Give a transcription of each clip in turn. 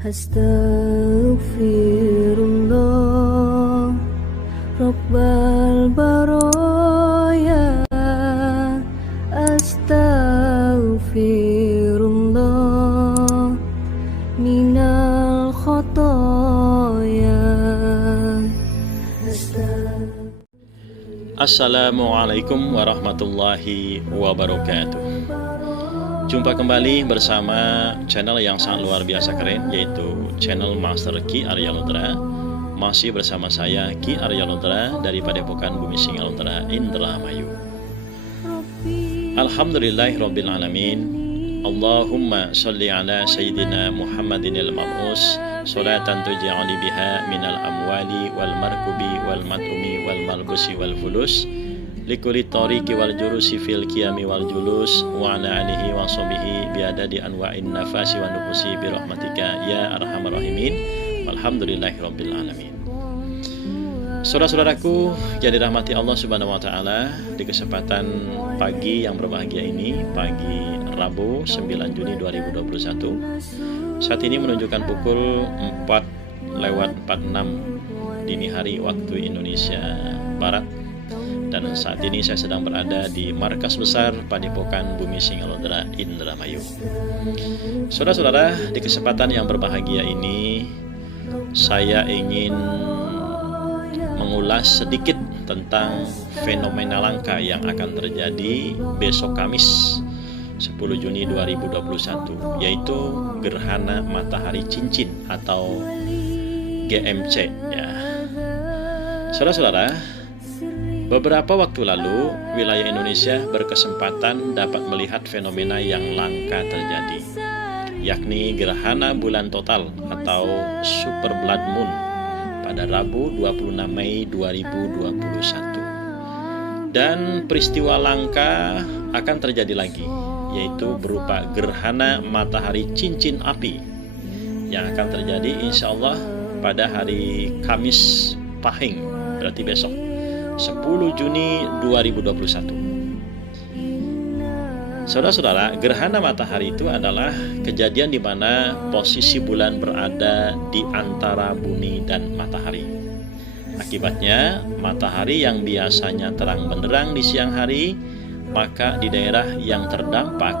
Astaghfirullah Rabbal baraya. Astaghfirullah minal khotoya. Assalamualaikum warahmatullahi wabarakatuh. Jumpa kembali bersama channel yang sangat luar biasa keren, yaitu channel Master Ki Arya Lodra. Masih bersama saya Ki Arya Lodra dari Padepokan Bumi Singa Lodra, Indramayu. Alhamdulillahirabbil alamin. Allahumma sholli ala sayyidina Muhammadinil mab'us sholatan tuj'ali biha minal amwali wal markubi wal matumi wal malbusi wal fulus likuli tariqi wal jurusi fil qiyami wal julus wa ala alihi wa sahbihi biadadi anwa'in nafasi wa nufusi birahmatika ya arhamar rahimin. Alhamdulillahirabbil alamin. Saudara-saudaraku yang dirahmati Allah Subhanahu wa taala, di kesempatan pagi yang berbahagia ini, pagi Rabu 9 Juni 2021. Saat ini menunjukkan pukul 4:46 dini hari waktu Indonesia Barat. Dan saat ini saya sedang berada di markas besar Padepokan Bumi Singa Lodra, Indramayu. Saudara-saudara, di kesempatan yang berbahagia ini saya ingin mengulas sedikit tentang fenomena langka yang akan terjadi besok Kamis 10 Juni 2021, yaitu gerhana matahari cincin atau GMC ya. Saudara-saudara, beberapa waktu lalu wilayah Indonesia berkesempatan dapat melihat fenomena yang langka terjadi, yakni gerhana bulan total atau super blood moon pada Rabu 26 Mei 2021. Dan peristiwa langka akan terjadi lagi, yaitu berupa gerhana matahari cincin api yang akan terjadi insya Allah pada hari Kamis Pahing, berarti besok 10 Juni 2021. Saudara-saudara, gerhana matahari itu adalah kejadian di mana posisi bulan berada di antara bumi dan matahari. Akibatnya, matahari yang biasanya terang benderang di siang hari, maka di daerah yang terdampak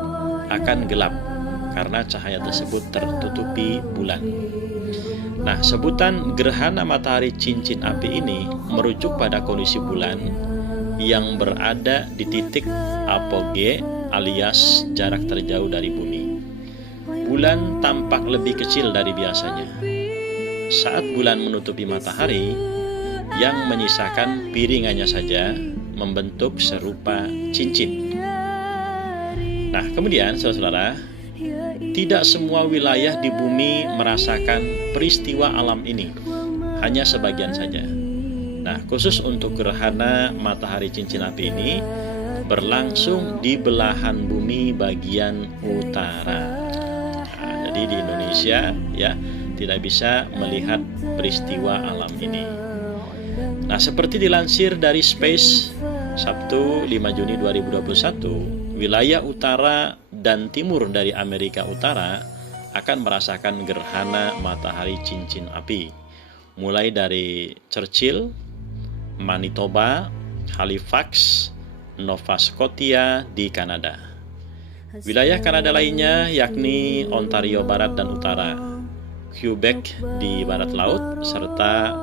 akan gelap karena cahaya tersebut tertutupi bulan. Nah, sebutan gerhana matahari cincin api ini merujuk pada kondisi bulan yang berada di titik apoge alias jarak terjauh dari bumi. Bulan tampak lebih kecil dari biasanya. Saat bulan menutupi matahari, yang menyisakan piringannya saja membentuk serupa cincin. Nah, kemudian saudara-saudara, tidak semua wilayah di bumi merasakan peristiwa alam ini, hanya sebagian saja. Nah, khusus untuk gerhana matahari cincin api ini berlangsung di belahan bumi bagian utara. Nah, jadi di Indonesia ya tidak bisa melihat peristiwa alam ini. Nah, seperti dilansir dari Space Sabtu 5 Juni 2021, wilayah utara dan timur dari Amerika Utara akan merasakan gerhana matahari cincin api, mulai dari Churchill, Manitoba, Halifax, Nova Scotia di Kanada. Wilayah Kanada lainnya yakni Ontario Barat dan Utara, Quebec di Barat Laut, serta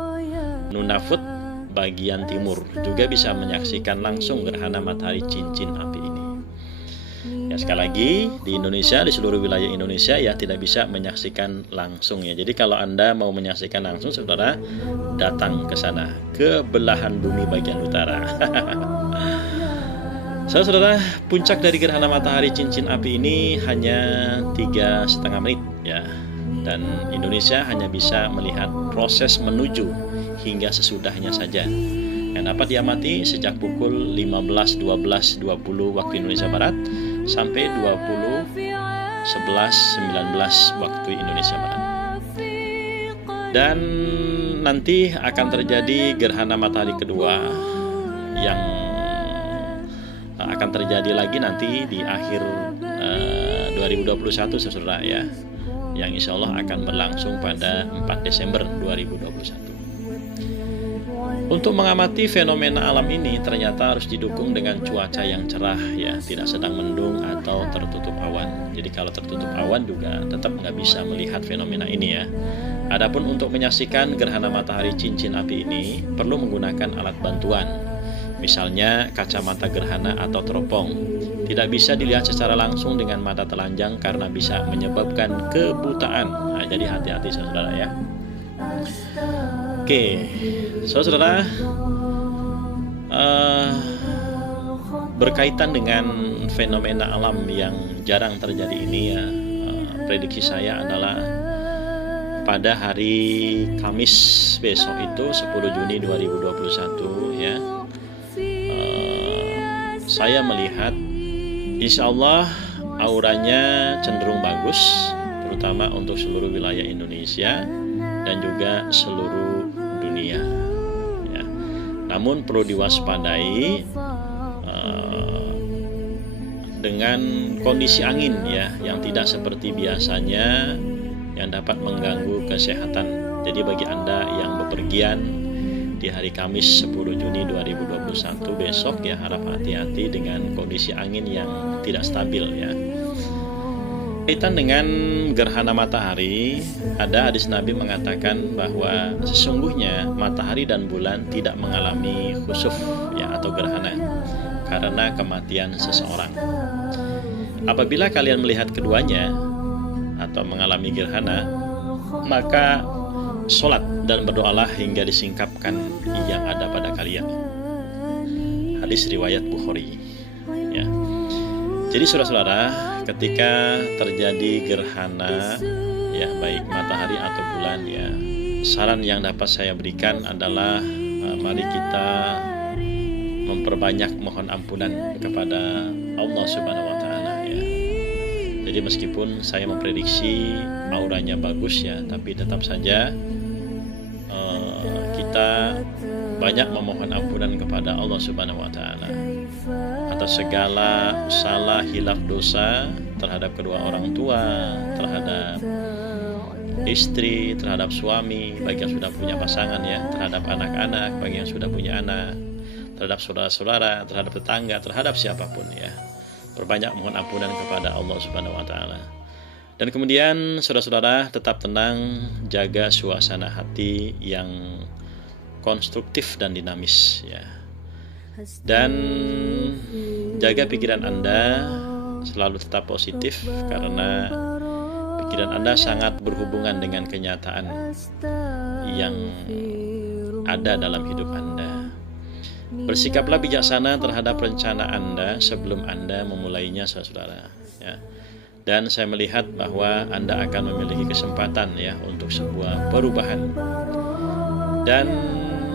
Nunavut bagian timur juga bisa menyaksikan langsung gerhana matahari cincin api ini. Ya, sekali lagi, di Indonesia, di seluruh wilayah Indonesia ya tidak bisa menyaksikan langsung ya. Jadi kalau Anda mau menyaksikan langsung, saudara datang ke sana, ke belahan bumi bagian utara. Saudara, puncak dari gerhana matahari cincin api ini hanya 3,5 menit ya. Dan Indonesia hanya bisa melihat proses menuju hingga sesudahnya saja, yang dapat diamati sejak pukul 15.12.20 waktu Indonesia Barat sampai 20.11.19 waktu Indonesia Barat. Dan nanti akan terjadi gerhana matahari kedua yang akan terjadi lagi nanti di akhir 2021 saudara ya. yang insya Allah akan berlangsung pada 4 Desember 2021. Untuk mengamati fenomena alam ini ternyata harus didukung dengan cuaca yang cerah ya, tidak sedang mendung atau tertutup awan. Jadi kalau tertutup awan juga tetap nggak bisa melihat fenomena ini ya. Adapun untuk menyaksikan gerhana matahari cincin api ini perlu menggunakan alat bantuan. Misalnya kacamata gerhana atau teropong. Tidak bisa dilihat secara langsung dengan mata telanjang karena bisa menyebabkan kebutaan. Nah, jadi hati-hati saudara ya. Oke, saudara, berkaitan dengan fenomena alam yang jarang terjadi ini ya, prediksi saya adalah pada hari Kamis besok itu 10 Juni 2021 ya, saya melihat insya Allah auranya cenderung bagus, terutama untuk seluruh wilayah Indonesia dan juga seluruh dunia ya. Namun perlu diwaspadai dengan kondisi angin ya yang tidak seperti biasanya yang dapat mengganggu kesehatan. Jadi bagi Anda yang bepergian di hari Kamis 10 Juni 2021 besok ya, harap hati-hati dengan kondisi angin yang tidak stabil ya. Kaitan dengan gerhana matahari, ada hadis Nabi mengatakan bahwa sesungguhnya matahari dan bulan tidak mengalami khusuf ya atau gerhana karena kematian seseorang. Apabila kalian melihat keduanya atau mengalami gerhana, maka sholat dan berdoalah hingga disingkapkan yang ada pada kalian. Hadis riwayat Bukhari ya. Jadi saudara-saudara, ketika terjadi gerhana ya baik matahari atau bulan ya, saran yang dapat saya berikan adalah mari kita memperbanyak mohon ampunan kepada Allah Subhanahu wa taala ya. Jadi meskipun saya memprediksi auranya bagus ya, tapi tetap saja kita banyak memohon ampunan kepada Allah Subhanahu wa taala atas segala salah hilaf dosa terhadap kedua orang tua, terhadap istri, terhadap suami bagi yang sudah punya pasangan ya, terhadap anak-anak bagi yang sudah punya anak, terhadap saudara-saudara, terhadap tetangga, terhadap siapapun ya. Perbanyak mohon ampunan kepada Allah Subhanahu wa taala. Dan kemudian saudara-saudara tetap tenang, jaga suasana hati yang konstruktif dan dinamis ya. Dan jaga pikiran Anda selalu tetap positif karena pikiran Anda sangat berhubungan dengan kenyataan yang ada dalam hidup Anda. Bersikaplah bijaksana terhadap rencana Anda sebelum Anda memulainya saudara ya. Dan saya melihat bahwa Anda akan memiliki kesempatan ya untuk sebuah perubahan. Dan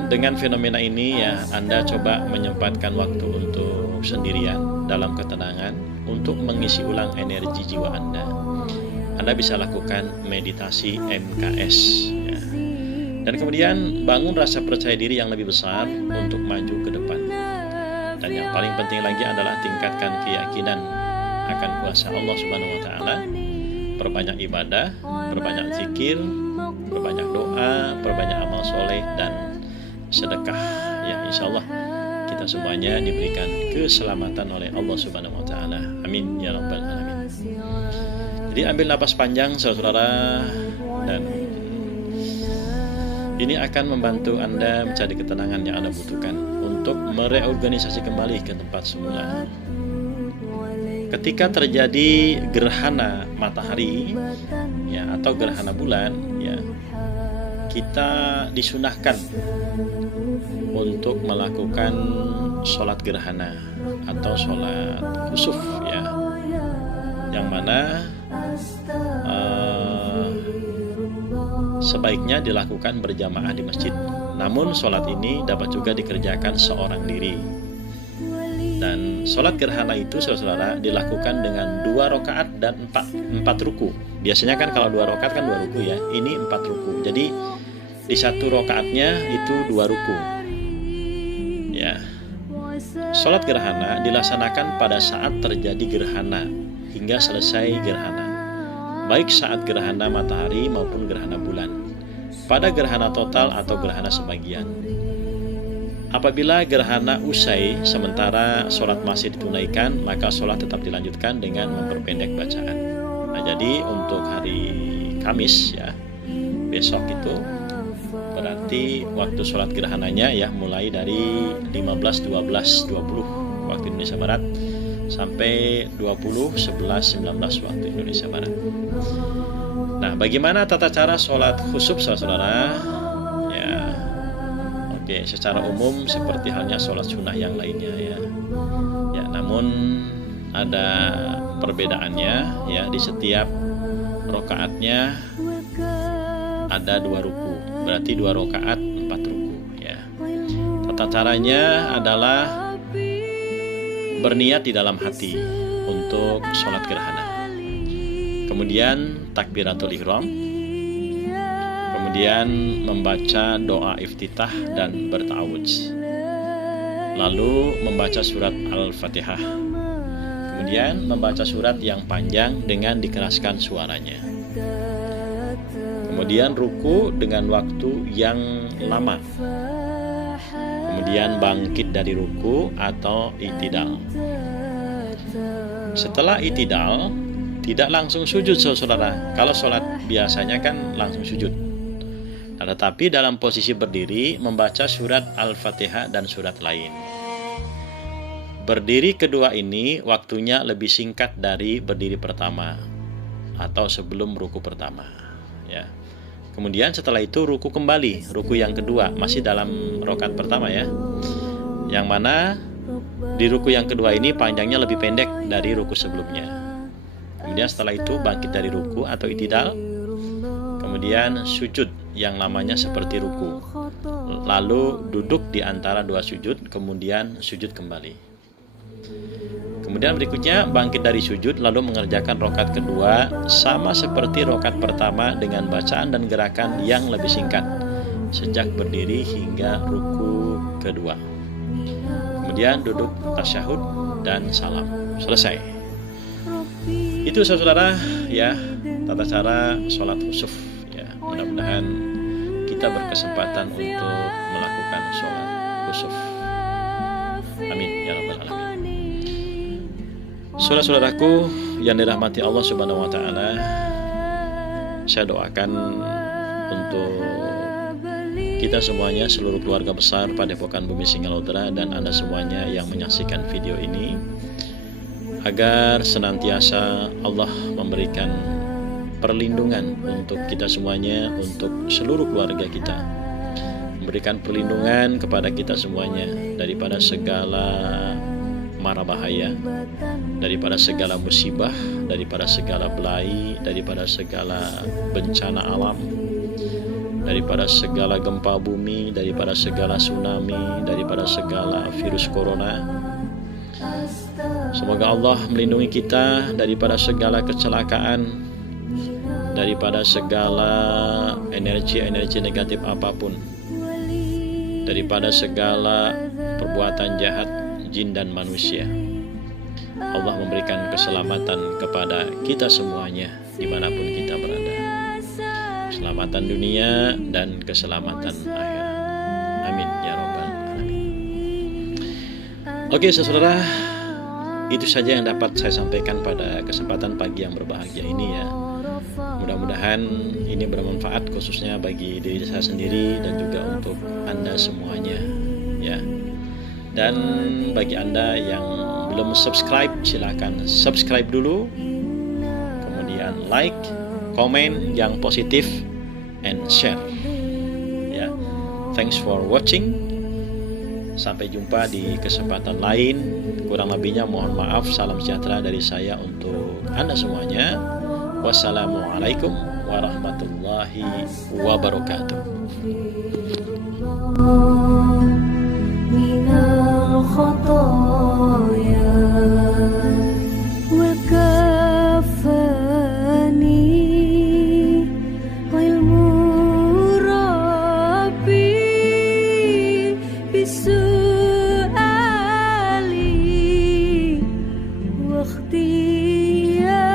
dengan fenomena ini ya, Anda coba menyempatkan waktu untuk sendirian dalam ketenangan untuk mengisi ulang energi jiwa Anda. Anda bisa lakukan meditasi MKS ya. Dan kemudian bangun rasa percaya diri yang lebih besar untuk maju ke depan. Dan yang paling penting lagi adalah tingkatkan keyakinan akan kuasa Allah Subhanahu wa taala. Perbanyak ibadah, perbanyak zikir, perbanyak doa, perbanyak amal soleh dan sedekah ya, insya Allah kita semuanya diberikan keselamatan oleh Allah Subhanahu wa taala. Amin ya rabbal alamin. Jadi ambil napas panjang saudara, dan ini akan membantu Anda mencari ketenangan yang Anda butuhkan untuk mereorganisasi kembali ke tempat semula. Ketika terjadi gerhana matahari ya atau gerhana bulan ya, kita disunahkan untuk melakukan sholat gerhana atau sholat khusuf ya, yang mana sebaiknya dilakukan berjamaah di masjid. Namun sholat ini dapat juga dikerjakan seorang diri. Dan sholat gerhana itu saudara dilakukan dengan 2 rakaat dan 4 ruku. Biasanya kan kalau 2 rakaat kan 2 ruku ya, ini 4 ruku. Jadi di 1 rakaatnya itu 2 ruku ya. Sholat gerhana dilaksanakan pada saat terjadi gerhana hingga selesai gerhana. baik saat gerhana matahari maupun gerhana bulan, pada gerhana total atau gerhana sebagian. Apabila gerhana usai sementara sholat masih ditunaikan, maka sholat tetap dilanjutkan dengan memperpendek bacaan. Nah, jadi untuk hari Kamis ya, besok itu berarti waktu sholat gerhananya ya mulai dari 15, 12, 20 waktu Indonesia Barat sampai 20, 11, 19 waktu Indonesia Barat. Nah, bagaimana tata cara sholat khusuf saudara? Ya, oke, secara umum seperti halnya sholat sunnah yang lainnya ya. Ya, namun ada perbedaannya ya, di setiap rokaatnya ada 2 ruku, berarti 2 rokaat 4 ruku ya. Tata caranya adalah berniat di dalam hati untuk sholat gerhana, kemudian takbiratul ihram, kemudian membaca doa iftitah dan berta'awudz, lalu membaca surat Al-Fatihah, kemudian membaca surat yang panjang dengan dikeraskan suaranya, kemudian ruku dengan waktu yang lama, kemudian bangkit dari ruku atau i'tidal. Setelah i'tidal tidak langsung sujud saudara. Kalau sholat biasanya kan langsung sujud. Nah, tetapi dalam posisi berdiri membaca surat Al-Fatihah dan surat lain. Berdiri kedua ini waktunya lebih singkat dari berdiri pertama atau sebelum ruku pertama ya. Kemudian setelah itu ruku kembali, ruku yang kedua masih dalam rakaat pertama ya. Yang mana di ruku yang kedua ini panjangnya lebih pendek dari ruku sebelumnya. Kemudian setelah itu bangkit dari ruku atau i'tidal, kemudian sujud yang lamanya seperti ruku, lalu duduk di antara 2 sujud, kemudian sujud kembali. Kemudian berikutnya bangkit dari sujud lalu mengerjakan rakaat kedua sama seperti rakaat pertama dengan bacaan dan gerakan yang lebih singkat sejak berdiri hingga ruku kedua. Kemudian duduk tasyahud dan salam. Selesai. Itu saudara ya, tata cara sholat khusuf ya. Mudah-mudahan kita berkesempatan untuk melakukan sholat khusuf. Amin ya rabbal alamin. Saudara-saudaraku yang dirahmati Allah Subhanahu wa taala, saya doakan untuk kita semuanya, seluruh keluarga besar Padepokan Bumi Singa Lautera dan Anda semuanya yang menyaksikan video ini, agar senantiasa Allah memberikan perlindungan untuk kita semuanya, untuk seluruh keluarga kita, memberikan perlindungan kepada kita semuanya daripada segala mara bahaya, daripada segala musibah, daripada segala belai, daripada segala bencana alam, daripada segala gempa bumi, daripada segala tsunami, daripada segala virus corona. Semoga Allah melindungi kita daripada segala kecelakaan, daripada segala energi-energi negatif apapun, daripada segala perbuatan jahat jin dan manusia. Allah memberikan keselamatan kepada kita semuanya dimanapun kita berada, keselamatan dunia dan keselamatan akhirat. Amin ya rabbal alamin. Oke saudara, itu saja yang dapat saya sampaikan pada kesempatan pagi yang berbahagia ini ya. Mudah-mudahan ini bermanfaat khususnya bagi diri saya sendiri dan juga untuk Anda semuanya ya. Dan bagi Anda yang belum subscribe, silakan subscribe dulu, kemudian like, komen yang positif, and share ya. Thanks for watching. Sampai jumpa di kesempatan lain. Kurang lebihnya mohon maaf. Salam sejahtera dari saya untuk Anda semuanya. Wassalamualaikum warahmatullahi wabarakatuh. واختياري